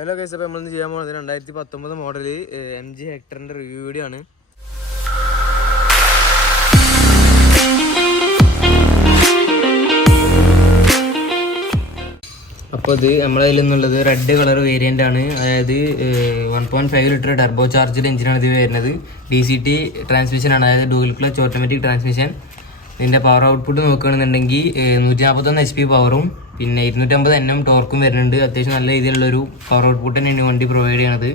Hello guys, അപ്പോൾ നമ്മളിന്ന് ചെയ്യാൻ പോകുന്നത് 2019 മോഡൽ MG ഹെക്ടറിൻ്റെ റിവ്യൂ വീഡിയോ ആണ്. അപ്പോൾ ഇത് നമ്മളെ കയ്യിൽ നിന്നുള്ളത് റെഡ് കളർ വേരിയൻ്റ് ആണ്. അതായത് 1.5 ലിറ്റർ ടർബോ ചാർജ്ഡ് എഞ്ചിനാണ് ഇത് വരുന്നത്. DCT ട്രാൻസ്മിഷൻ ആണ്, അതായത് ഡ്യുവൽ ക്ലച്ച് ഓട്ടോമാറ്റിക് ട്രാൻസ്മിഷൻ. ഇതിൻ്റെ പവർ ഔട്ട്പുട്ട് നോക്കുകയാണെന്നുണ്ടെങ്കിൽ 141 HP പവറും പിന്നെ 250 Nm ടോർക്കും വരുന്നുണ്ട്. അത്യാവശ്യം നല്ല രീതിയിലുള്ളൊരു പവർ ഔട്ട്പുട്ട് തന്നെയാണ് വണ്ടി പ്രൊവൈഡ് ചെയ്യണത്.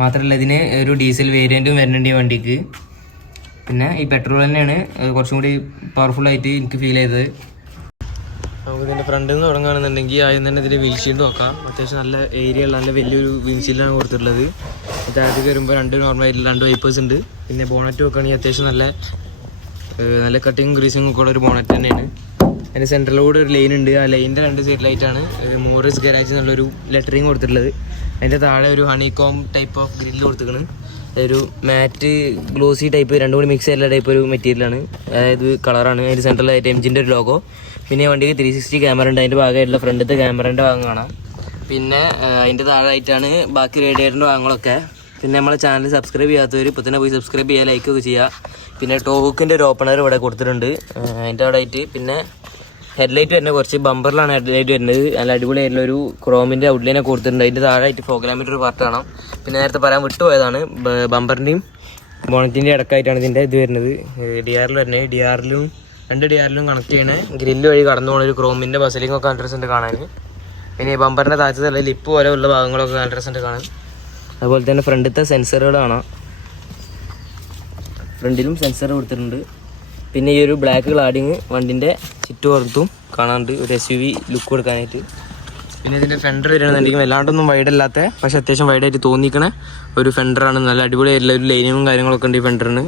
മാത്രമല്ല ഇതിന് ഒരു ഡീസൽ വേരിയൻറ്റും വരുന്നുണ്ട് ഈ വണ്ടിക്ക്. പിന്നെ ഈ പെട്രോൾ തന്നെയാണ് കുറച്ചും കൂടി പവർഫുള്ളായിട്ട് എനിക്ക് ഫീൽ ചെയ്തത്. നമുക്ക് ഇതിൻ്റെ ഫ്രണ്ടിൽ നിന്ന് തുടങ്ങുകയാണെന്നുണ്ടെങ്കിൽ ആദ്യം തന്നെ ഇതിൻ്റെ വീൽഷീൽഡ് നോക്കാം. അത്യാവശ്യം നല്ല ഏരിയ ഉള്ള നല്ല വലിയൊരു വീൽഷീൽഡാണ് കൊടുത്തിട്ടുള്ളത്. താഴത്തേക്ക് വരുമ്പോൾ നോർമലായിട്ടുള്ള 2 വൈപ്പേഴ്സ് ഉണ്ട്. പിന്നെ ബോണറ്റ് നോക്കുകയാണെങ്കിൽ അത്യാവശ്യം നല്ല കട്ടിങ് ഗ്രീസിങ് ഒക്കെ ഉള്ള ഒരു ബോണറ്റ് തന്നെയാണ്. അതിൻ്റെ സെൻട്രലോട് ഒരു ലൈൻ ഉണ്ട്. ആ ലൈനിൻ്റെ 2 സൈഡിലായിട്ടാണ് മോറിസ് ഗരാജ് എന്നുള്ളൊരു ലെറ്ററിങ് കൊടുത്തിട്ടുള്ളത്. അതിൻ്റെ താഴെ ഒരു ഹണികോം ടൈപ്പ് ഓഫ് ഗ്രില്ല് കൊടുത്തിരിക്കുന്നത്. ഒരു മാറ്റ് ഗ്ലോസി ടൈപ്പ് 2 കൂടി മിക്സ് ആയിട്ടുള്ള ടൈപ്പ് ഒരു മെറ്റീരിയലാണ്, അതായത് കളറാണ്. അതിൻ്റെ സെൻട്രലായിട്ട് MGൻ്റെ ഒരു ലോഗോ. പിന്നെ വണ്ടിക്ക് 360 ക്യാമറ ഉണ്ട്. അതിൻ്റെ ഭാഗമായിട്ടുള്ള ഫ്രണ്ടത്തെ ക്യാമറേൻ്റെ ഭാഗം കാണാം. പിന്നെ അതിൻ്റെ താഴെയായിട്ടാണ് ബാക്കി റേഡിയേറ്ററിൻ്റെ ഭാഗങ്ങളൊക്കെ. പിന്നെ നമ്മളെ ചാനൽ സബ്സ്ക്രൈബ് ചെയ്യാത്തവർ ഇപ്പോൾ തന്നെ പോയി സബ്സ്ക്രൈബ് ചെയ്യുക, ലൈക്ക് ഒക്കെ ചെയ്യുക. പിന്നെ ടോക്കിൻ്റെ ഒരു ഓപ്പണർ ഇവിടെ കൊടുത്തിട്ടുണ്ട് അതിൻ്റെ അവിടെ ആയിട്ട്. പിന്നെ ഹെഡ്ലൈറ്റ് വരുന്നത് കുറച്ച് ബമ്പറിലാണ് ഹെഡ്ലൈറ്റ് വരുന്നത്. നല്ല അടിപൊളിയായിട്ടുള്ള ഒരു ക്രോമിൻ്റെ ഔട്ട്ലൈനൊക്കെ കൊടുത്തിട്ടുണ്ട്. അതിൻ്റെ താഴെയായിട്ട് ഫോഗ്രാമീറ്റർ ഒരു പാർട്ട് കാണാം. പിന്നെ നേരത്തെ പറയാൻ വിട്ടുപോയതാണ്, ബമ്പറിൻ്റെയും ബോണറ്റിൻ്റെ ഇടക്കായിട്ടാണ് ഇതിൻ്റെ ഇത് വരുന്നത്. DRL വരുന്നത്. രണ്ട് DRലും കണക്ട് ചെയ്യണേ ഗ്രില്ല് വഴി കടന്നു പോകുന്ന ഒരു ക്രോമിൻ്റെ ബസലിംഗ് ഒക്കെ അഡ്രസ് ഉണ്ട് കാണാൻ. പിന്നെ ഈ ബമ്പറിൻ്റെ താഴത്തെ ലിപ്പ് പോലെ ഉള്ള ഭാഗങ്ങളൊക്കെ അഡ്രസ് ഉണ്ട് കാണാൻ. അതുപോലെ തന്നെ ഫ്രണ്ടിലത്തെ സെൻസറുകൾ കാണാം. ഫ്രണ്ടിലും സെൻസർ കൊടുത്തിട്ടുണ്ട്. പിന്നെ ഈ ഒരു ബ്ലാക്ക് ക്ലാഡിങ് വണ്ടിൻ്റെ ചുറ്റുപുറത്തും കാണാറുണ്ട്, ഒരു SUV ലുക്ക് കൊടുക്കാനായിട്ട്. പിന്നെ ഇതിൻ്റെ ഫെൻഡർ വരികയാണെന്നുണ്ടെങ്കിൽ വല്ലാണ്ടൊന്നും വൈഡല്ലാത്ത പക്ഷേ അത്യാവശ്യം വൈഡായിട്ട് തോന്നിക്കണ ഒരു ഫെൻഡറാണ്. നല്ല അടിപൊളിയായിട്ടുള്ള ഒരു ലൈനിങ്ങും കാര്യങ്ങളൊക്കെ ഉണ്ട് ഈ ഫെൻഡറിന്.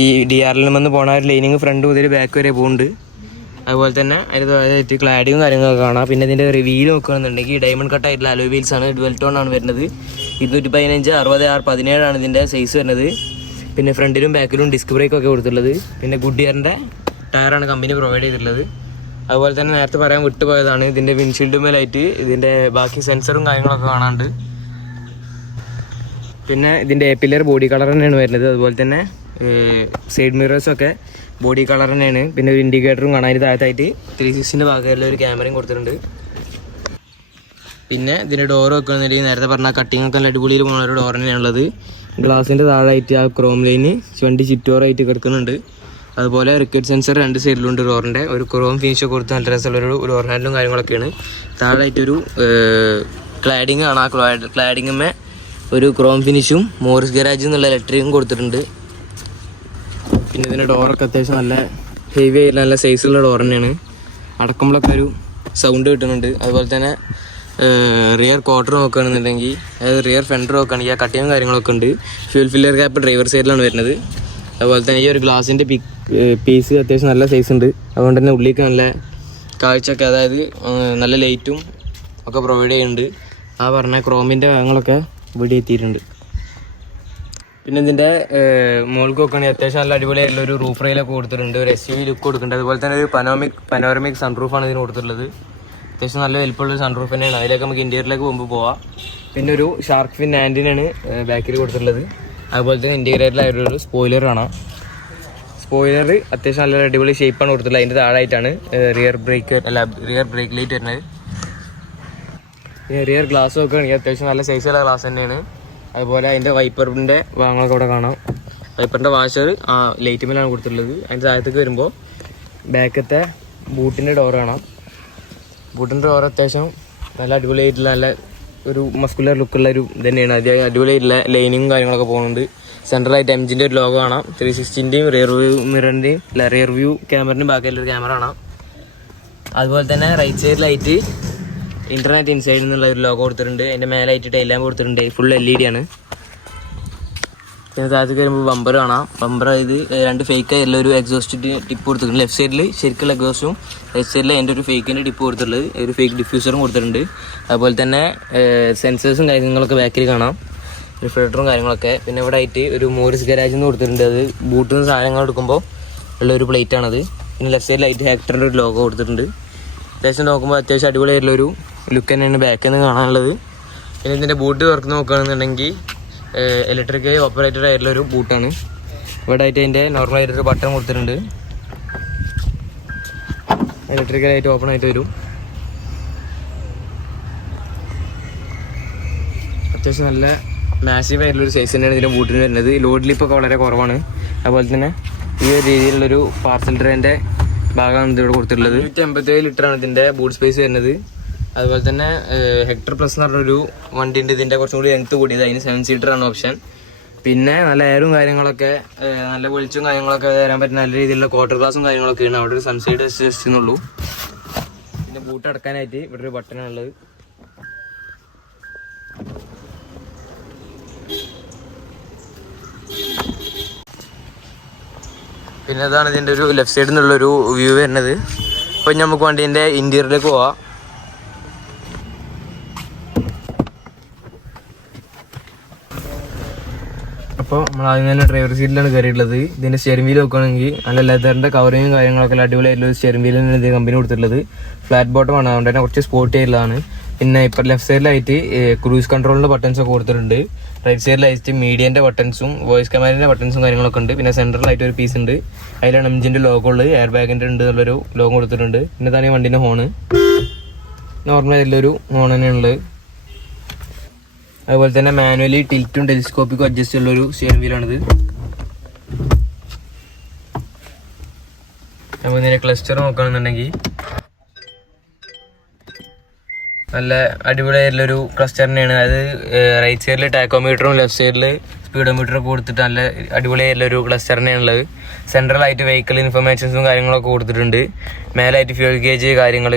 ഈ DRL നിന്ന് പോണ ഒരു ലൈനിങ് ഫ്രണ്ട് മുതൽ ബാക്ക് വരെ പോകുന്നുണ്ട്. അതുപോലെ തന്നെ അതിൻ്റെ ക്ലാഡിങ്ങും കാര്യങ്ങളൊക്കെ കാണാം. പിന്നെ ഇതിൻ്റെ വീൽ നോക്കുകയാണെന്നുണ്ടെങ്കിൽ ഡയമണ്ട് കട്ടായിട്ടുള്ള അലോയ് വീൽസാണ്, ഡുവൽ ടോൺ ആണ് വരുന്നത്. 215 60 R17 ആണ് ഇതിൻ്റെ സൈസ് വരുന്നത്. പിന്നെ ഫ്രണ്ടിലും ബാക്കിലും ഡിസ്ക് ബ്രേക്കൊക്കെ കൊടുത്തിട്ടുള്ളത്. പിന്നെ ഗുഡിയറിൻ്റെ ടയറാണ് കമ്പനി പ്രൊവൈഡ് ചെയ്തിട്ടുള്ളത്. അതുപോലെ തന്നെ നേരത്തെ പറയാൻ വിട്ടുപോയതാണ്, ഇതിൻ്റെ വിൻഷീൽഡ് മേലായിട്ട് ഇതിൻ്റെ ബാക്കി സെൻസറും കാര്യങ്ങളൊക്കെ കാണാണ്ട്. പിന്നെ ഇതിൻ്റെ പില്ലർ ബോഡി കളർ തന്നെയാണ് വരുന്നത്. അതുപോലെ തന്നെ സൈഡ് മിറേഴ്സൊക്കെ ബോഡി കളർ തന്നെയാണ്. പിന്നെ ഒരു ഇൻഡിക്കേറ്ററും കാണാൻ. അതിൻ്റെ താഴത്തായിട്ട് 360 ഭാഗമായിട്ടുള്ള ഒരു ക്യാമറയും കൊടുത്തിട്ടുണ്ട്. പിന്നെ ഇതിൻ്റെ ഡോറ് വെക്കുകയാണെന്നുണ്ടെങ്കിൽ നേരത്തെ പറഞ്ഞാൽ കട്ടിങ് ഒക്കെ നല്ല അടിപൊളിയിൽ പോകുന്ന ഒരു ഡോർ തന്നെയാണുള്ളത്. ഗ്ലാസിൻ്റെ താഴായിട്ട് ആ ക്രോം ലൈന് വണ്ടി ചിറ്റോറായിട്ട് കിടക്കുന്നുണ്ട്. അതുപോലെ റിക്കറ്റ് സെൻസർ 2 സൈഡിലുണ്ട്. ഡോറിൻ്റെ ഒരു ക്രോം ഫിനിഷൊക്കെ കൊടുത്ത് നല്ല രസമുള്ളൊരു ഡോർ ഹാൻഡിലും കാര്യങ്ങളൊക്കെയാണ്. താഴായിട്ടൊരു ക്ലാഡിങ് ആണ്. ആ ക്ലാഡിങ്ങുമേ ഒരു ക്രോം ഫിനിഷും മോറിസ് ഗരാജ് എന്നുള്ള ലെറ്ററിങ്ങും കൊടുത്തിട്ടുണ്ട്. പിന്നെ ഇതിൻ്റെ ഡോറൊക്കെ അത്യാവശ്യം നല്ല ഹെവി ആയിട്ടുള്ള നല്ല സൈസുള്ള ഡോർ തന്നെയാണ്. അടക്കുമ്പോഴൊക്കെ ഒരു സൗണ്ട് കിട്ടുന്നുണ്ട്. അതുപോലെ തന്നെ റിയർ ക്വാർട്ടർ നോക്കുകയാണെന്നുണ്ടെങ്കിൽ, അതായത് റിയർ ഫെൻഡർ നോക്കുകയാണെങ്കിൽ ആ കട്ടിങ്ങും കാര്യങ്ങളൊക്കെ ഉണ്ട്. ഫ്യൂൽ ഫില്ലർ ക്യാപ്പ് ഡ്രൈവർ സൈഡിലാണ് വരുന്നത്. അതുപോലെ തന്നെ ഈ ഒരു ഗ്ലാസിൻ്റെ പീസ് അത്യാവശ്യം നല്ല സൈസ് ഉണ്ട്. അതുകൊണ്ട് തന്നെ ഉള്ളിലേക്ക് നല്ല കാഴ്ചയൊക്കെ, അതായത് നല്ല ലൈറ്റും ഒക്കെ പ്രൊവൈഡ് ചെയ്യുന്നുണ്ട്. ആ പറഞ്ഞ ക്രോമിൻ്റെ ഭാഗങ്ങളൊക്കെ ഇവിടെ എത്തിയിട്ടുണ്ട്. പിന്നെ ഇതിൻ്റെ മോൾക്ക് നോക്കുകയാണെങ്കിൽ അത്യാവശ്യം നല്ല അടിപൊളിയായിട്ടുള്ള ഒരു റൂഫ് റെയിലൊക്കെ കൊടുത്തിട്ടുണ്ട്. ഒരു SUV ലുക്ക് കൊടുക്കുന്നുണ്ട്. അതുപോലെ തന്നെ ഒരു പനോരമിക് സൺറൂഫാണ് ഇതിന് കൊടുത്തിട്ടുള്ളത്. അത്യാവശ്യം നല്ല വലിപ്പമുള്ള സൺറൂഫ് തന്നെയാണ്. അതിലേക്ക് നമുക്ക് ഇൻറ്റീരിയറിലേക്ക് പോകുമ്പോൾ പോവാം. പിന്നെ ഒരു ഷാർക്ക് ഫിൻ ആൻറ്റിനാണ് ബാക്കിൽ കൊടുത്തിട്ടുള്ളത്. അതുപോലെ തന്നെ ഇൻറ്റീരിയറിലായിട്ടൊരു സ്പോയിലർ കാണാം. സ്പോയിലർ അത്യാവശ്യം നല്ല അടിപൊളി ഷേപ്പാണ് കൊടുത്തിട്ടുള്ളത്. അതിൻ്റെ താഴായിട്ടാണ് റിയർ ബ്രേക്ക് ലൈറ്റ് വരുന്നത്. പിന്നെ റിയർ ഗ്ലാസ് നോക്കുകയാണെങ്കിൽ അത്യാവശ്യം നല്ല സൈസുള്ള ഗ്ലാസ് തന്നെയാണ്. അതുപോലെ അതിൻ്റെ വൈപ്പറിൻ്റെ ഭാഗങ്ങളൊക്കെ ഇവിടെ കാണാം. വൈപ്പറിൻ്റെ വാഷർ ആ ലൈറ്റ് മേലാണ് കൊടുത്തിട്ടുള്ളത്. അതിൻ്റെ താഴത്തേക്ക് വരുമ്പോൾ ബാക്കത്തെ ബൂട്ടിൻ്റെ ഡോർ കാണാം. ബൂട്ടിൻ്റെ ഡോർ അത്യാവശ്യം നല്ല അടിപൊളിയായിട്ടുള്ള നല്ല ഒരു മസ്കുലർ ലുക്കുള്ള ഒരു തന്നെയാണ്. അടിപൊളിയായിട്ടുള്ള ലൈനിങ്ങും കാര്യങ്ങളൊക്കെ പോകുന്നുണ്ട്. സെൻട്രലായിട്ട് MGൻ്റെ ഒരു ലോഗോ കാണാം. 360ൻ്റെയും റിയർ വ്യൂ മിററിൻ്റെയും റിയർ വ്യൂ ക്യാമറൻ്റെയും ബാക്കിയുള്ളൊരു ക്യാമറ കാണാം. അതുപോലെ തന്നെ റൈറ്റ് സൈഡിലായിട്ട് ഇൻ്റർനെറ്റ് ഇൻസൈഡ് എന്നുള്ള ഒരു ലോഗോ കൊടുത്തിട്ടുണ്ട്. അതിൻ്റെ മേലായിട്ട് ടൈൽ ലാമ്പ് കൊടുത്തിട്ടുണ്ട്. ഫുൾ LED ആണ്. പിന്നെ താഴത്തേക്ക് വരുമ്പോൾ ബമ്പർ കാണാം. ബമ്പർ ഇത് 2 ഫേക്ക് ആയിട്ടുള്ള ഒരു എക്സോസ്റ്റ് ടിപ്പ് കൊടുത്തിട്ടുണ്ട്. ലെഫ്റ്റ് സൈഡിൽ ശരിക്കുള്ള എക്സോസ്റ്റും റൈറ്റ് സൈഡിൽ അതിൻ്റെ ഒരു ഫേക്കിൻ്റെ ടിപ്പ് കൊടുത്തിട്ടുള്ളത്. ഒരു ഫേക്ക് ഡിഫ്യൂസറും കൊടുത്തിട്ടുണ്ട്. അതുപോലെ തന്നെ സെൻസേഴ്സും കാര്യങ്ങളൊക്കെ ബാക്കിൽ കാണാം, റിഫ്രിജറേറ്ററും കാര്യങ്ങളൊക്കെ. പിന്നെ ഇവിടെ ആയിട്ട് ഒരു മോറിസ് ഗരാജ് എന്ന് കൊടുത്തിട്ടുണ്ട്. അത് ബൂട്ടിൽ നിന്ന് സാധനങ്ങൾ എടുക്കുമ്പോൾ ഉള്ള ഒരു പ്ലേറ്റ് ആണത്. പിന്നെ ലെഫ്റ്റ് സൈഡിലായിട്ട് ഹെക്ടറിൻ്റെ ഒരു ലോഗോ കൊടുത്തിട്ടുണ്ട്. അത്യാവശ്യം നോക്കുമ്പോൾ അത്യാവശ്യം അടിപൊളിയായിട്ടുള്ളൊരു ലുക്ക് തന്നെയാണ് ബാക്കിൽ നിന്ന് കാണാനുള്ളത്. പിന്നെ ഇതിൻ്റെ ബൂട്ട് തുറക്കുന്ന നോക്കുകയാണെന്നുണ്ടെങ്കിൽ ഇലക്ട്രിക്കലി ഓപ്പറേറ്റഡ് ആയിട്ടുള്ളൊരു ബൂട്ടാണ്. ഇവിടെ ആയിട്ട് അതിൻ്റെ നോർമലായിട്ടൊരു ബട്ടൺ കൊടുത്തിട്ടുണ്ട്, ഇലക്ട്രിക്കലായിട്ട് ഓപ്പൺ ആയിട്ട് വരും. അത്യാവശ്യം നല്ല മാസീവ് ആയിട്ടുള്ളൊരു സൈസ് തന്നെയാണ് ഇതിൻ്റെ ബൂട്ടിന് വരുന്നത്. ലോഡ് ലിപ്പൊക്കെ വളരെ കുറവാണ്. അതുപോലെ തന്നെ ഈ ഒരു രീതിയിലുള്ളൊരു പാർസൽ ട്രെയിൻ്റെ ഭാഗമാണ് ഇതിവിടെ കൊടുത്തിട്ടുള്ളത്. 187 ലിറ്ററാണ് ഇതിൻ്റെ ബൂട്ട് സ്പേസ് വരുന്നത്. അതുപോലെ തന്നെ ഹെക്ടർ പ്ലസ് എന്ന് പറഞ്ഞൊരു വണ്ടി ഉണ്ട്. ഇതിൻ്റെ കുറച്ചും കൂടി ലെങ്ത്ത് കൂടിയത്, അതിന് 7 സീറ്ററാണ് ഓപ്ഷൻ. പിന്നെ നല്ല എയറും കാര്യങ്ങളൊക്കെ, നല്ല വെളിച്ചും കാര്യങ്ങളൊക്കെ തരാൻ പറ്റുന്ന നല്ല രീതിയിലുള്ള ക്വാർട്ടർ ഗ്ലാസും കാര്യങ്ങളൊക്കെയാണ്. അവിടെ ഒരു സൺസൈഡ് ജസ്റ്റ് എന്നുള്ളൂ. പിന്നെ ബൂട്ട് അടക്കാനായിട്ട് ഇവിടെ ഒരു ബട്ടണാണുള്ളത്. പിന്നെ അതാണ് ഇതിൻ്റെ ഒരു ലെഫ്റ്റ് സൈഡിൽ നിന്നുള്ളൊരു വ്യൂ വരുന്നത്. അപ്പോൾ നമുക്ക് വണ്ടീൻ്റെ ഇൻറ്റീരിയറിലേക്ക് പോവാം. അപ്പോൾ നമ്മൾ ആദ്യം തന്നെ ഡ്രൈവർ സീറ്റിലാണ് കയറിയിട്ടുള്ളത്. ഇതിൻ്റെ സ്റ്റിയറിംഗ് വീൽ നോക്കുകയാണെങ്കിൽ നല്ല ലെതറിൻ്റെ കവറിങ്ങും കാര്യങ്ങളൊക്കെ അടിപൊളിയായിട്ടുള്ള സ്റ്റിയറിംഗ് വീലിന് ഇത് കമ്പനി കൊടുത്തിട്ടുള്ളത്. ഫ്ലാറ്റ് ബോട്ടമാണ്, അതുകൊണ്ട് തന്നെ കുറച്ച് സ്പോർട്ടി ആയിട്ടുള്ളതാണ്. പിന്നെ ഇപ്പോൾ ലെഫ്റ്റ് സൈഡിലായിട്ട് ക്രൂസ് കൺട്രോളിൻ്റെ ബട്ടൺസൊക്കെ കൊടുത്തിട്ടുണ്ട്. റൈറ്റ് സൈഡിലായിട്ട് മീഡിയൻ്റെ ബട്ടൺസും വോയിസ് കമാൻഡിൻ്റെ ബട്ടൺസും കാര്യങ്ങളൊക്കെ ഉണ്ട്. പിന്നെ സെൻട്രലായിട്ട് ഒരു പീസ് ഉണ്ട്, അതിലാണ് എംജിൻ്റെ ലോഗോ ഉള്ളത്. എയർ ബാഗിൻ്റെ ഉണ്ട് എന്നുള്ളൊരു ലോഗോ കൊടുത്തിട്ടുണ്ട്. പിന്നെ തന്നെ ഈ വണ്ടീൻ്റെ ഹോണ് നോർമലായിട്ടുള്ളൊരു ഹോൺ തന്നെയാണുള്ളത്. അതുപോലെ തന്നെ മാനുവലി ടിൽറ്റും ടെലിസ്കോപ്പിക്കും അഡ്ജസ്റ്റ് ഉള്ളൊരു സ്റ്റിയറിംഗ് വീലാണിത്. അപ്പോൾ ഇതിൻ്റെ ക്ലസ്റ്റർ നോക്കുകയാണെന്നുണ്ടെങ്കിൽ നല്ല അടിപൊളിയായിട്ടുള്ളൊരു ക്ലസ്റ്റർ തന്നെയാണ്. അതായത് റൈറ്റ് സൈഡിൽ ടാക്കോമീറ്ററും ലെഫ്റ്റ് സൈഡിൽ സ്പീഡോമീറ്ററൊക്കെ കൊടുത്തിട്ട് നല്ല അടിപൊളിയായിട്ടുള്ളൊരു ക്ലസ്റ്റർ തന്നെയാണുള്ളത്. സെൻട്രലായിട്ട് വെഹിക്കിൾ ഇൻഫർമേഷൻസും കാര്യങ്ങളൊക്കെ കൊടുത്തിട്ടുണ്ട്. മേലായിട്ട് ഫ്യൂൽ ഗേജ് കാര്യങ്ങൾ,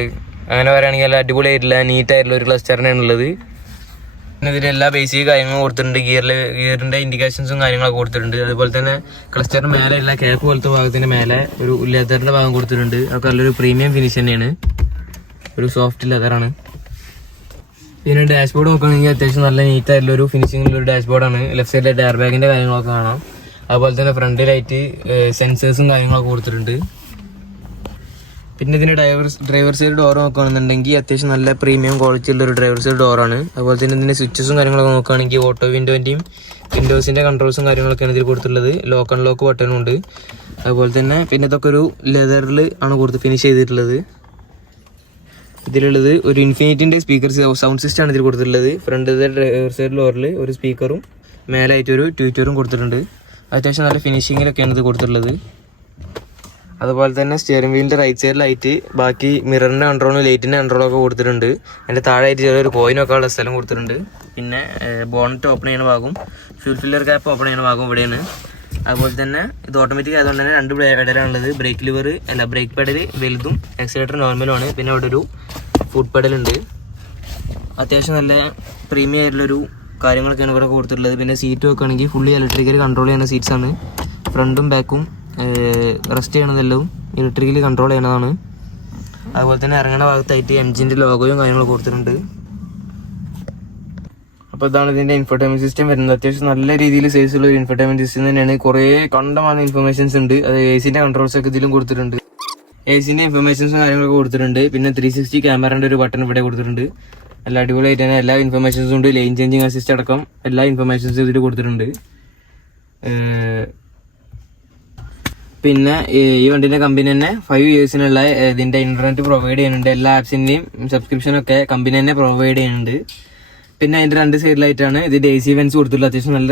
അങ്ങനെ പറയുകയാണെങ്കിൽ നല്ല അടിപൊളിയായിട്ടുള്ള നീറ്റായിട്ടുള്ള ഒരു ക്ലസ്റ്റർ തന്നെയാണുള്ളത്. പിന്നെ ഇതിൽ എല്ലാ ബേസിക് കാര്യങ്ങളും കൊടുത്തിട്ടുണ്ട്. ഗിയറിൻ്റെ ഇൻഡിക്കേഷൻസും കാര്യങ്ങളൊക്കെ കൊടുത്തിട്ടുണ്ട്. അതുപോലെ തന്നെ ക്ലസ്റ്ററിന് മേലെ എല്ലാ ക്യാപ്പ് പോലത്തെ ഭാഗത്തിൻ്റെ മേലെ ഒരു ലെതറിൻ്റെ ഭാഗം കൊടുത്തിട്ടുണ്ട്. അതൊക്കെ നല്ലൊരു പ്രീമിയം ഫിനിഷ് തന്നെയാണ്, ഒരു സോഫ്റ്റ് ലെതറാണ്. പിന്നെ ഡാഷ്ബോർഡ് നോക്കുകയാണെങ്കിൽ അത്യാവശ്യം നല്ല നീറ്റായിട്ടുള്ളൊരു ഫിനിഷിങ്ങിലൊരു ഡാഷ്ബോർഡാണ്. ലെഫ്റ്റ് സൈഡിലായിട്ട് എയർ ബാഗിൻ്റെ കാര്യങ്ങളൊക്കെ കാണാം. അതുപോലെ തന്നെ ഫ്രണ്ടിലായിട്ട് സെൻസേഴ്സും കാര്യങ്ങളൊക്കെ കൊടുത്തിട്ടുണ്ട്. പിന്നെ ഇതിൻ്റെ ഡ്രൈവർ സൈഡ് ഡോർ നോക്കുകയാണെന്നുണ്ടെങ്കിൽ അത്യാവശ്യം നല്ല പ്രീമിയം ക്വാളിറ്റി ഉള്ളൊരു ഡ്രൈവർ സൈഡ് ഡോറാണ്. അതുപോലെ തന്നെ ഇതിൻ്റെ സ്വിച്ചസും കാര്യങ്ങളൊക്കെ നോക്കുകയാണെങ്കിൽ ഓട്ടോ വിൻഡോൻ്റെയും വിൻഡോസിൻ്റെ കൺട്രോൾസും കാര്യങ്ങളൊക്കെയാണ് ഇതിൽ കൊടുത്തിട്ടുള്ളത്. ലോക്ക് അൺലോക്ക് ബട്ടണും ഉണ്ട്. അതുപോലെ തന്നെ പിന്നെ ഇതൊക്കെ ഒരു ലെതറിൽ ആണ് കൊടുത്ത് ഫിനിഷ് ചെയ്തിട്ടുള്ളത്. ഇതിലുള്ളത് ഒരു ഇൻഫിനിറ്റിൻ്റെ സ്പീക്കർ സൗണ്ട് സിസ്റ്റമാണ് ഇതിൽ കൊടുത്തിട്ടുള്ളത്. ഫ്രണ്ടിലത്തെ ഡ്രൈവർ സൈഡ് ഡോറിൽ ഒരു സ്പീക്കറും മേലായിട്ടൊരു ട്വീറ്ററും കൊടുത്തിട്ടുണ്ട്. അത്യാവശ്യം നല്ല ഫിനിഷിങ്ങിലൊക്കെയാണ് ഇത് കൊടുത്തിട്ടുള്ളത്. അതുപോലെ തന്നെ സ്റ്റിയറിംഗ് വീലിൻ്റെ റൈറ്റ് സൈഡിലായിട്ട് ബാക്കി മിററിൻ്റെ കൺട്രോളും ലൈറ്റിൻ്റെ കൺട്രോളും ഒക്കെ കൊടുത്തിട്ടുണ്ട്. അതിൻ്റെ താഴെയായിട്ട് ചെറിയൊരു കോയിനൊക്കെ ഉള്ള സ്ഥലം കൊടുത്തിട്ടുണ്ട്. പിന്നെ ബോണറ്റ് ഓപ്പൺ ചെയ്യുന്ന ഭാഗവും ഫ്യൂൽ ഫില്ലർ ക്യാപ്പ് ഓപ്പൺ ചെയ്യുന്ന ഭാഗവും ഇവിടെയാണ്. അതുപോലെ തന്നെ ഇത് ഓട്ടോമാറ്റിക് ആയതുകൊണ്ട് തന്നെ 2 പെഡലാണുള്ളത്. ബ്രേക്ക് പെഡൽ വലുതും ആക്സിലേറ്റർ നോർമലുമാണ്. പിന്നെ അവിടെ ഒരു ഫുഡ് പെഡലുണ്ട്. അത്യാവശ്യം നല്ല പ്രീമിയം ആയിട്ടുള്ളൊരു കാര്യങ്ങളൊക്കെയാണ് ഇവിടെ കൊടുത്തിട്ടുള്ളത്. പിന്നെ സീറ്റ് വെക്കുകയാണെങ്കിൽ ഫുള്ളി ഇലക്ട്രിക്കലി കൺട്രോൾ ചെയ്യുന്ന സീറ്റ്സാണ്. ഫ്രണ്ടും ബാക്കും റെസ്റ്റ് ചെയ്യണതെല്ലാം ഇലക്ട്രിക്കലി കൺട്രോൾ ചെയ്യണതാണ്. അതുപോലെ തന്നെ ഇറങ്ങുന്ന ഭാഗത്തായിട്ട് എംജിൻ്റെ ലോഗോയും കാര്യങ്ങളൊക്കെ കൊടുത്തിട്ടുണ്ട്. അപ്പോൾ ഇതാണ് ഇതിൻ്റെ ഇൻഫർടൈൻമെൻറ്റ് സിസ്റ്റം വരുന്നത്. അത്യാവശ്യം നല്ല രീതിയിൽ സൈസുള്ള ഒരു ഇൻഫർടൈൻമെൻറ്റ് സിസ്റ്റം തന്നെയാണ്. കുറേ കണ്ടമാന ഇൻഫർമേഷൻസ് ഉണ്ട്. അത് AC-ൻ്റെ കൺട്രോൾസൊക്കെ ഇതിലും കൊടുത്തിട്ടുണ്ട്. AC-ൻ്റെ ഇൻഫർമേഷൻസും കാര്യങ്ങളൊക്കെ കൊടുത്തിട്ടുണ്ട്. പിന്നെ 360 ക്യാമറേൻ്റെ ഒരു ബട്ടൺ ഇവിടെ കൊടുത്തിട്ടുണ്ട്. നല്ല അടിപൊളിയായിട്ട് തന്നെ എല്ലാ ഇൻഫർമേഷൻസും ഉണ്ട്. ലൈൻ ചേഞ്ചിങ് അസിസ്റ്റ് അടക്കം എല്ലാ ഇൻഫർമേഷൻസും ഇതിൽ കൊടുത്തിട്ടുണ്ട്. പിന്നെ ഈ വണ്ടിൻ്റെ കമ്പനി തന്നെ 5 ഇയേഴ്സിനുള്ള ഇതിൻ്റെ ഇൻ്റർനെറ്റ് പ്രൊവൈഡ് ചെയ്യുന്നുണ്ട്. എല്ലാ ആപ്സിൻ്റെയും സബ്സ്ക്രിപ്ഷനൊക്കെ കമ്പനി തന്നെ പ്രൊവൈഡ് ചെയ്യുന്നുണ്ട്. പിന്നെ അതിൻ്റെ 2 സൈഡിലായിട്ടാണ് ഇതിൻ്റെ AC വെൻസ് കൊടുത്തിട്ടുള്ളത്. അത്യാവശ്യം നല്ല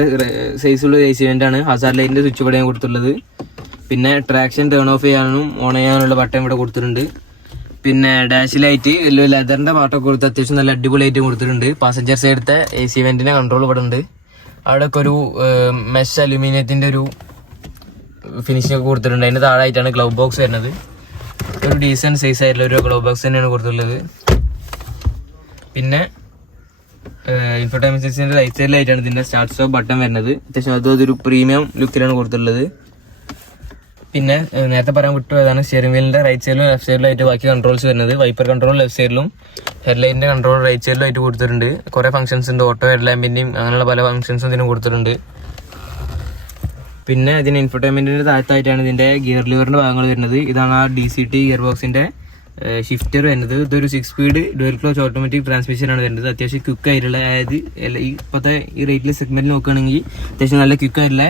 സൈസുള്ള AC വെൻ്റാണ്. ഹസാർഡ് ലൈറ്റിൻ്റെ സ്വിച്ച് ഇവിടെയാണ് കൊടുത്തിട്ടുള്ളത്. പിന്നെ ട്രാക്ഷൻ ടേൺ ഓഫ് ചെയ്യാനും ഓൺ ചെയ്യാനുള്ള ബട്ടൺ ഇവിടെ കൊടുത്തിട്ടുണ്ട്. പിന്നെ ഡാഷിലായിട്ട് ലെതറിൻ്റെ പാട്ടൊക്കെ കൊടുത്ത് അത്യാവശ്യം നല്ല അടിപൊളിയായിട്ട് കൊടുത്തിട്ടുണ്ട്. പാസഞ്ചർ സൈഡത്തെ AC വെൻറ്റിൻ്റെ കൺട്രോൾ ഇവിടെ ഉണ്ട്. അവിടെയൊക്കെ ഒരു മെഷ് അലുമിനിയത്തിൻ്റെ ഒരു ഫിനിഷിംഗ് ഒക്കെ കൊടുത്തിട്ടുണ്ട്. അതിൻ്റെ താഴായിട്ടാണ് ഗ്ലൗ ബോക്സ് വരുന്നത്. ഒരു ഡീസൻറ്റ് സൈസ് ആയിട്ടുള്ള ഒരു ഗ്ലൗ ബോക്സ് തന്നെയാണ് കൊടുത്തിട്ടുള്ളത്. പിന്നെ ഇൻഫർടൈൻമെന്റ് സിസ്റ്റത്തിന്റെ റൈറ്റ് സൈഡിലായിട്ടാണ് ഇതിന്റെ സ്റ്റാർട്ട് സ്റ്റോപ്പ് ബട്ടൺ വരുന്നത്. അത്യാവശ്യം അതൊരു പ്രീമിയം ലുക്കിലാണ് കൊടുത്തിട്ടുള്ളത്. പിന്നെ നേരത്തെ പറയാൻ വിട്ടുപോയതാണ് സ്റ്റിയറിംഗ് വീലിന്റെ റൈറ്റ് സൈഡിലും ലെഫ്റ്റ് സൈഡിലായിട്ട് ബാക്കി കൺട്രോൾസ് വരുന്നത്. വൈപ്പർ കൺട്രോൾ ലെഫ്റ്റ് സൈഡിലും ഹെഡ്ലൈറ്റിന്റെ കൺട്രോൾ റൈറ്റ് സൈഡിലായിട്ട് കൊടുത്തിട്ടുണ്ട്. കുറെ ഫംഗ്ഷൻസ് ഉണ്ട്. ഓട്ടോ ഹെഡ്ലാമ്പിന്റെയും അങ്ങനെയുള്ള പല ഫംഗ്ഷൻസും ഇതിനും കൊടുത്തിട്ടുണ്ട്. പിന്നെ ഇതിന് ഇൻഫർടൈൻമെന്റിന്റെ താഴത്തായിട്ടാണ് ഇതിന്റെ ഗിയർ ലിവറിന്റെ ഭാഗങ്ങൾ വരുന്നത്. ഇതാണ് ആ DCT ഗിയർ ബോക്സിന്റെ ഷിഫ്റ്റർ വരുന്നത്. ഇതൊരു 6 സ്പീഡ് ഡുവൽ ക്ലച്ച് ഓട്ടോമാറ്റിക് ട്രാൻസ്മിഷനാണ് വരുന്നത്. അത്യാവശ്യം ക്വിക്ക് ആയിട്ടുള്ള, അതായത് ഇപ്പോഴത്തെ ഈ റേറ്റിൽ സെഗ്മെന്റിൽ നോക്കുകയാണെങ്കിൽ അത്യാവശ്യം നല്ല ക്വിക്ക് ആയിട്ടുള്ള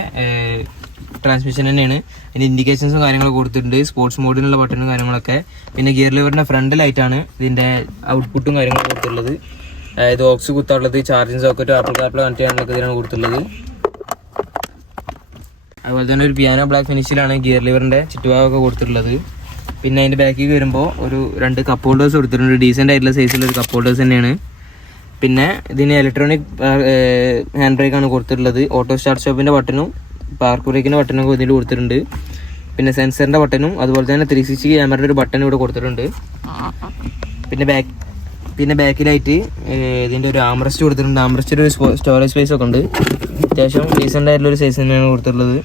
ട്രാൻസ്മിഷൻ തന്നെയാണ്. അതിൻ്റെ ഇൻഡിക്കേഷൻസും കാര്യങ്ങളൊക്കെ കൊടുത്തിട്ടുണ്ട്, സ്പോർട്സ് മോഡിനുള്ള ബട്ടണും കാര്യങ്ങളൊക്കെ. പിന്നെ ഗിയർ ലിവറിൻ്റെ ഫ്രണ്ടിലായിട്ടാണ് ഇതിൻ്റെ ഔട്ട്പുട്ടും കാര്യങ്ങളൊക്കെ കൊടുത്തിട്ടുള്ളത്. അതായത് ഓക്സ് കുത്താനുള്ളത്, charging socket, Apple CarPlay connect ചെയ്യാനുള്ളതൊക്കെ ഇതിനാണ് കൊടുത്തിട്ടുള്ളത്. അതുപോലെ തന്നെ ഒരു പിയാനോ ബ്ലാക്ക് ഫിനിഷിലാണ് ഗിയർ ലിവറിൻ്റെ ചുറ്റുഭാഗമൊക്കെ കൊടുത്തിട്ടുള്ളത്. പിന്നെ അതിൻ്റെ ബാക്കിൽ വരുമ്പോൾ ഒരു 2 കപ്പ് ഹോൾഡേഴ്സ് കൊടുത്തിട്ടുണ്ട്. ഡീസൻ്റ് ആയിട്ടുള്ള സൈസിലൊരു കപ്പ് ഹോൾഡേഴ്സ് തന്നെയാണ്. പിന്നെ ഇതിന് ഇലക്ട്രോണിക് ഹാൻഡ് ബ്രേക്കാണ് കൊടുത്തിട്ടുള്ളത്. ഓട്ടോ സ്റ്റാർട്ട് സ്റ്റോപ്പിൻ്റെ ബട്ടണും പാർക്ക് ബ്രേക്കിൻ്റെ ബട്ടണൊക്കെ ഇതിൽ കൊടുത്തിട്ടുണ്ട്. പിന്നെ സെൻസറിൻ്റെ ബട്ടണും അതുപോലെ തന്നെ 360 ക്യാമറയുടെ ഒരു ബട്ടൺ ഇവിടെ കൊടുത്തിട്ടുണ്ട്. പിന്നെ ബാക്കിലായിട്ട് ഇതിൻ്റെ ഒരു ആംറസ്റ്റ് കൊടുത്തിട്ടുണ്ട്. ആംറസ്റ്റ് ഒരു സ്റ്റോറേജ് സ്പേസ് ഒക്കെ ഉണ്ട്. അത്യാവശ്യം ഡീസൻ്റ് ആയിട്ടുള്ള ഒരു സൈസ് തന്നെയാണ് കൊടുത്തിട്ടുള്ളത്.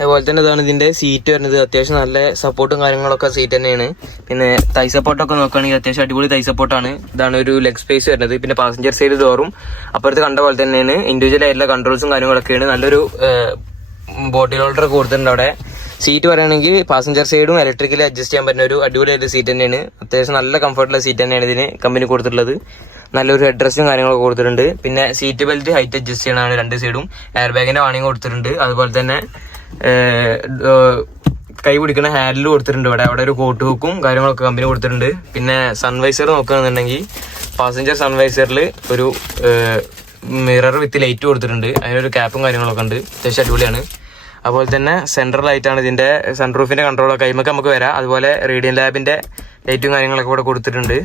അതുപോലെ തന്നെ ഇതാണ് ഇതിൻ്റെ സീറ്റ് വരുന്നത്. അത്യാവശ്യം നല്ല സപ്പോർട്ടും കാര്യങ്ങളൊക്കെ സീറ്റ് തന്നെയാണ്. പിന്നെ തൈ സപ്പോർട്ടൊക്കെ നോക്കുകയാണെങ്കിൽ അത്യാവശ്യം അടിപൊളി തൈ സപ്പോർട്ടാണ്. ഇതാണ് ഒരു ലെഗ് സ്പേസ് വരുന്നത്. പിന്നെ പാസഞ്ചർ സൈഡ് ഡോറും അപ്പുറത്ത് കണ്ട പോലെ തന്നെയാണ്. ഇൻഡിവിജ്വൽ ആയിട്ടുള്ള കൺട്രോൾസും കാര്യങ്ങളൊക്കെയാണ്. നല്ലൊരു ബോട്ടിൽ ഹോൾഡർ കൊടുത്തിട്ടുണ്ട് അവിടെ. സീറ്റ് പറയുകയാണെങ്കിൽ പാസഞ്ചർ സൈഡും ഇലക്ട്രിക്കലി അഡ്ജസ്റ്റ് ചെയ്യാൻ പറ്റുന്ന ഒരു അടിപൊളിയായിട്ട് സീറ്റ് തന്നെയാണ്. അത്യാവശ്യം നല്ല കംഫർട്ടുള്ള സീറ്റ് തന്നെയാണ് ഇതിന് കമ്പനി കൊടുത്തിട്ടുള്ളത്. നല്ലൊരു ഹെഡ് റെസ്റ്റും കാര്യങ്ങളൊക്കെ കൊടുത്തിട്ടുണ്ട്. പിന്നെ സീറ്റ് ബെൽറ്റ് ഹൈറ്റ് അഡ്ജസ്റ്റ് ചെയ്യണമാണ് 2 സൈഡും. എയർ ബാഗിൻ്റെ വാണിംഗ് കൊടുത്തിട്ടുണ്ട്. അതുപോലെ തന്നെ കൈ പിടിക്കുന്ന ഹാൻഡിൽ കൊടുത്തിട്ടുണ്ട്. അവിടെ ഒരു കോട്ട് ഹുക്കും കാര്യങ്ങളൊക്കെ കമ്പനി കൊടുത്തിട്ടുണ്ട്. പിന്നെ സൺവൈസർ നോക്കുകയാണെന്നുണ്ടെങ്കിൽ പാസഞ്ചർ സൺവൈസറിൽ ഒരു മിറർ വിത്ത് ലൈറ്റ് കൊടുത്തിട്ടുണ്ട്. അതിനൊരു ക്യാപ്പും കാര്യങ്ങളൊക്കെ ഉണ്ട്. അത്യാവശ്യം അടിപൊളിയാണ്. അതുപോലെ തന്നെ സെൻട്രൽ ലൈറ്റാണ് ഇതിൻ്റെ സൺറൂഫിൻ്റെ കൺട്രോളൊക്കെ കൈമൊക്കെ നമുക്ക് വരാം. അതുപോലെ റേഡിയൻ ലാബിൻ്റെ ലൈറ്റും കാര്യങ്ങളൊക്കെ ഇവിടെ കൊടുത്തിട്ടുണ്ട്.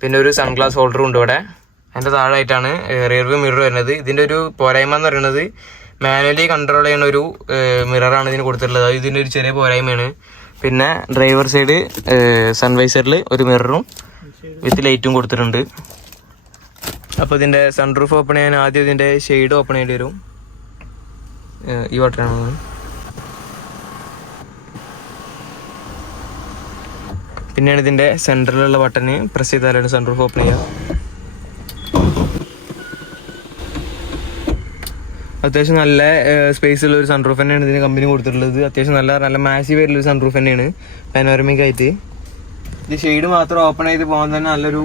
പിന്നെ ഒരു സൺഗ്ലാസ് ഹോൾഡറും ഉണ്ട് ഇവിടെ. അതിൻ്റെ താഴെയായിട്ടാണ് റിയർ വ്യൂ മിറർ വരുന്നത്. ഇതിൻ്റെ ഒരു പോരായ്മ എന്ന് പറയുന്നത് മാനുവലി കൺട്രോൾ ചെയ്യുന്ന ഒരു മിററാണ് ഇതിന് കൊടുത്തിട്ടുള്ളത്. അത് ഇതിൻ്റെ ഒരു ചെറിയ പോരായ്മയാണ്. പിന്നെ ഡ്രൈവർ സൈഡ് സൺവൈസറിൽ ഒരു മിററും വിത്ത് ലൈറ്റും കൊടുത്തിട്ടുണ്ട്. അപ്പോൾ ഇതിൻ്റെ സൺറൂഫ് ഓപ്പൺ ചെയ്യാൻ ആദ്യം ഇതിൻ്റെ ഷെയ്ഡ് ഓപ്പൺ ചെയ്യേണ്ടി വരും. ഈ ബട്ടണാണ്. പിന്നെയാണ് ഇതിൻ്റെ സെൻറ്ററിലുള്ള ബട്ടൺ പ്രസ് ചെയ്താലാണ് സൺറൂഫ് ഓപ്പൺ ചെയ്യുക. അത്യാവശ്യം നല്ല സ്പേസ് ഉള്ള ഒരു സൺറൂഫ് തന്നെയാണ് ഇതിന് കമ്പനി കൊടുത്തിട്ടുള്ളത്. അത്യാവശ്യം നല്ല മാസീവ് ആയിട്ടുള്ളൊരു സൺറൂഫ് തന്നെയാണ് പാനോരമിക് ആയിട്ട്. ഇത് ഷെയ്ഡ് മാത്രം ഓപ്പൺ ചെയ്ത് പോകാൻ തന്നെ നല്ലൊരു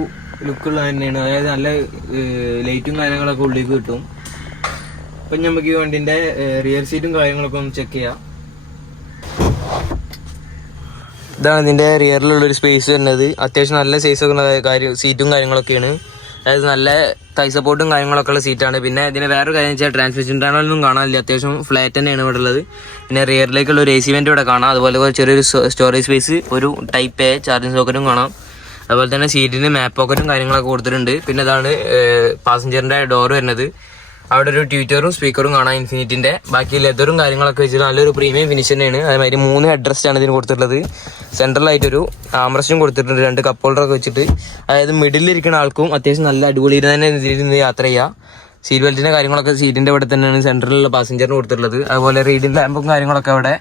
ലുക്കുള്ള തന്നെയാണ്. അതായത് നല്ല ലൈറ്റും കാര്യങ്ങളൊക്കെ ഉള്ളിലേക്ക് കിട്ടും. അപ്പം നമുക്ക് ഈ വണ്ടിൻ്റെ റിയർ സീറ്റും കാര്യങ്ങളൊക്കെ ഒന്ന് ചെക്ക് ചെയ്യാം. ഇതാണ് ഇതിൻ്റെ റിയറിലുള്ളൊരു സ്പേസ് വരുന്നത്. അത്യാവശ്യം നല്ല സൈസൊക്കെ സീറ്റും കാര്യങ്ങളൊക്കെയാണ്. അതായത് നല്ല തൈ സപ്പോർട്ടും കാര്യങ്ങളൊക്കെ ഉള്ള സീറ്റാണ്. പിന്നെ ഇതിന് വേറൊരു കാര്യം വെച്ചാൽ ട്രാൻസ്മിഷൻ ടണലൊന്നും കാണാനില്ല. അത്യാവശ്യം ഫ്ലാറ്റ് തന്നെയാണ് ഇവിടെ ഉള്ളത്. പിന്നെ റിയറിലേക്കുള്ള ഒരു AC വെന്റ് ഇവിടെ കാണാം. അതുപോലെ ചെറിയൊരു സ്റ്റോറേജ് സ്പേസ്, ഒരു ടൈപ്പ് A ചാർജിങ് സോക്കറ്റും കാണാം. അതുപോലെ തന്നെ സീറ്റിന് മാപ്പ് പോക്കറ്റും കാര്യങ്ങളൊക്കെ കൊടുത്തിട്ടുണ്ട്. പിന്നെ ഇതാണ് പാസഞ്ചറിൻ്റെ ഡോർ വരുന്നത്. അവിടെ ഒരു ട്യൂറ്ററും സ്പീക്കറും കാണാം ഇൻഫിനിറ്റിൻ്റെ. ബാക്കി ലെതറും കാര്യങ്ങളൊക്കെ വെച്ചിട്ട് നല്ലൊരു പ്രീമിയം ഫിനിഷ് തന്നെയാണ്. അതേമാതിരി 3 ഹെഡ്റെസ്റ്റാണ് ഇതിന് കൊടുത്തിട്ടുള്ളത്. സെൻട്രലായിട്ടൊരു ആംറസ്റ്റും കൊടുത്തിട്ടുണ്ട്, 2 കപ്പ് ഹോൾഡറൊക്കെ വെച്ചിട്ട്. അതായത് മിഡിലിരിക്കുന്ന ആൾക്കും അത്യാവശ്യം നല്ല അടിപൊളി തന്നെ ഇതിൽ യാത്ര ചെയ്യാം. സീറ്റ് ബെൽറ്റിൻ്റെ കാര്യങ്ങളൊക്കെ സീറ്റിൻ്റെ ഇവിടെ തന്നെയാണ് സെൻട്രലിലുള്ള പാസഞ്ചറിന് കൊടുത്തിട്ടുള്ളത്. അതുപോലെ റീഡിംഗ് ലാമ്പും കാര്യങ്ങളൊക്കെ അവിടെ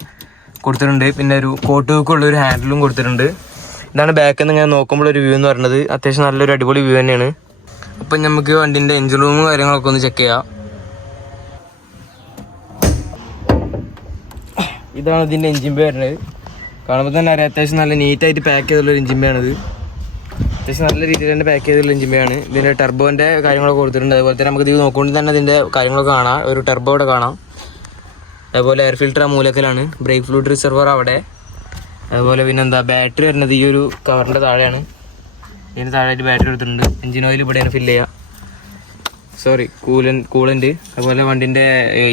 കൊടുത്തിട്ടുണ്ട്. പിന്നെ ഒരു കോട്ട് ഹുക്കുള്ള ഒരു ഹാൻഡിലും കൊടുത്തിട്ടുണ്ട്. ഇതാണ് ബാക്കിൽ നിന്ന് ഇങ്ങനെ നോക്കുമ്പോൾ ഒരു വ്യൂ എന്ന് പറയുന്നത്. അത്യാവശ്യം നല്ലൊരു അടിപൊളി വ്യൂ തന്നെയാണ്. അപ്പം നമുക്ക് വണ്ടിൻ്റെ എഞ്ചിൻ റൂമും കാര്യങ്ങളൊക്കെ ഒന്ന് ചെക്ക് ചെയ്യാം. ഇതാണ് ഇതിൻ്റെ എഞ്ചിൻ ബേ വരുന്നത്. കാണുമ്പോൾ തന്നെ അറിയാം അത്യാവശ്യം നല്ല നീറ്റായിട്ട് പാക്ക് ചെയ്തുള്ളൊരു എഞ്ചിൻ ബേ ആണിത്. അത്യാവശ്യം നല്ല രീതിയിൽ തന്നെ പാക്ക് ചെയ്തുള്ള എഞ്ചിൻ ബേ ആണ്. ഇതിൻ്റെ ടെർബോൻ്റെ കാര്യങ്ങളൊക്കെ കൊടുത്തിട്ടുണ്ട്. അതുപോലെ തന്നെ നമുക്ക് ഇത് നോക്കുകൊണ്ട് തന്നെ ഇതിൻ്റെ കാര്യങ്ങളൊക്കെ കാണാം. ഒരു ടെർബോ ഇവിടെ കാണാം. അതുപോലെ എയർ ഫിൽറ്റർ ആ മൂലക്കലാണ്. ബ്രേക്ക് ഫ്ലൂയിഡ് റിസർവർ അവിടെ. അതുപോലെ പിന്നെ ബാറ്ററി വരുന്നത് ഈ ഒരു കവറിൻ്റെ താഴെയാണ്. ഇതിന് താഴെയായിട്ട് ബാറ്ററി എടുത്തിട്ടുണ്ട്. എഞ്ചിൻ ഓയിൽ ഇവിടെയാണ് ഫില്ല് ചെയ്യുക. കൂളൻ്റ്. അതുപോലെ വണ്ടിൻ്റെ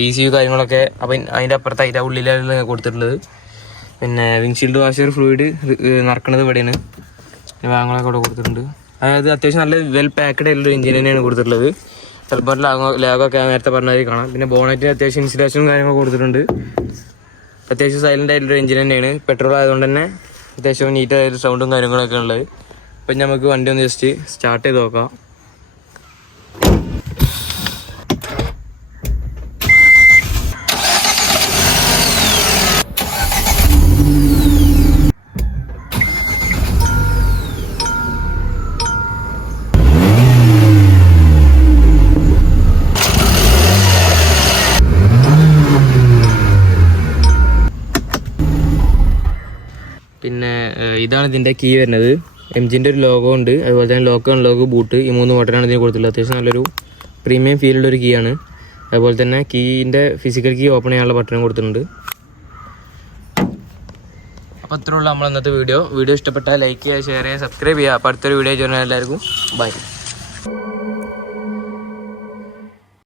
ECU കാര്യങ്ങളൊക്കെ അപ്പം അതിൻ്റെ അപ്പുറത്തായിട്ട് ഉള്ളിലാണ് കൊടുത്തിട്ടുള്ളത്. പിന്നെ വിൻഷീൽഡ് വാഷർ ഫ്ലൂയിഡ് നിറക്കണത് ഇവിടെയാണ്. ഭാഗങ്ങളൊക്കെ ഇവിടെ കൊടുത്തിട്ടുണ്ട്. അതായത് അത്യാവശ്യം നല്ല വെൽ പാക്കഡ് ആയിട്ടുള്ള എഞ്ചിൻ തന്നെയാണ് കൊടുത്തിട്ടുള്ളത്. ചിലപ്പോൾ ലാഗൊക്കെ നേരത്തെ പറഞ്ഞാൽ കാണാം. പിന്നെ ബോണറ്റിന് അത്യാവശ്യം ഇൻസുലേഷനും കാര്യങ്ങളൊക്കെ കൊടുത്തിട്ടുണ്ട്. അത്യാവശ്യം സൈലൻ്റ് ആയിട്ടുള്ള എഞ്ചിൻ തന്നെയാണ്. പെട്രോൾ ആയതുകൊണ്ട് തന്നെ അത്യാവശ്യം നീറ്റായിട്ടുള്ള സൗണ്ടും കാര്യങ്ങളൊക്കെ ഉള്ളത്. അപ്പം നമുക്ക് വണ്ടി ഒന്ന് ജസ്റ്റ് സ്റ്റാർട്ട് ചെയ്ത് നോക്കാം. ഇതാണ് ഇതിൻ്റെ കീ വരുന്നത്. MGൻ്റെ ഒരു ലോഗോ ഉണ്ട്, അതുപോലെ തന്നെ ലോക്ക് അൺലോക്ക് ബൂട്ട്, ഈ 3 ബട്ടനാണ് ഇതിന് കൊടുത്തിട്ടുള്ളത്. അത്യാവശ്യം നല്ലൊരു പ്രീമിയം ഫീലുള്ള ഒരു കീ ആണ്. അതുപോലെ തന്നെ കീൻ്റെ ഫിസിക്കൽ കീ ഓപ്പൺ ചെയ്യാനുള്ള ബട്ടൺ കൊടുത്തിട്ടുണ്ട്. അപ്പോൾ അത്രയുള്ള നമ്മൾ ഇന്നത്തെ വീഡിയോ ഇഷ്ടപ്പെട്ടാൽ ലൈക്ക് ചെയ്യുക, ഷെയർ ചെയ്യുക, സബ്സ്ക്രൈബ് ചെയ്യുക. അപ്പോൾ അടുത്തൊരു വീഡിയോ ചെയ്യുന്ന എല്ലാവർക്കും ബൈ.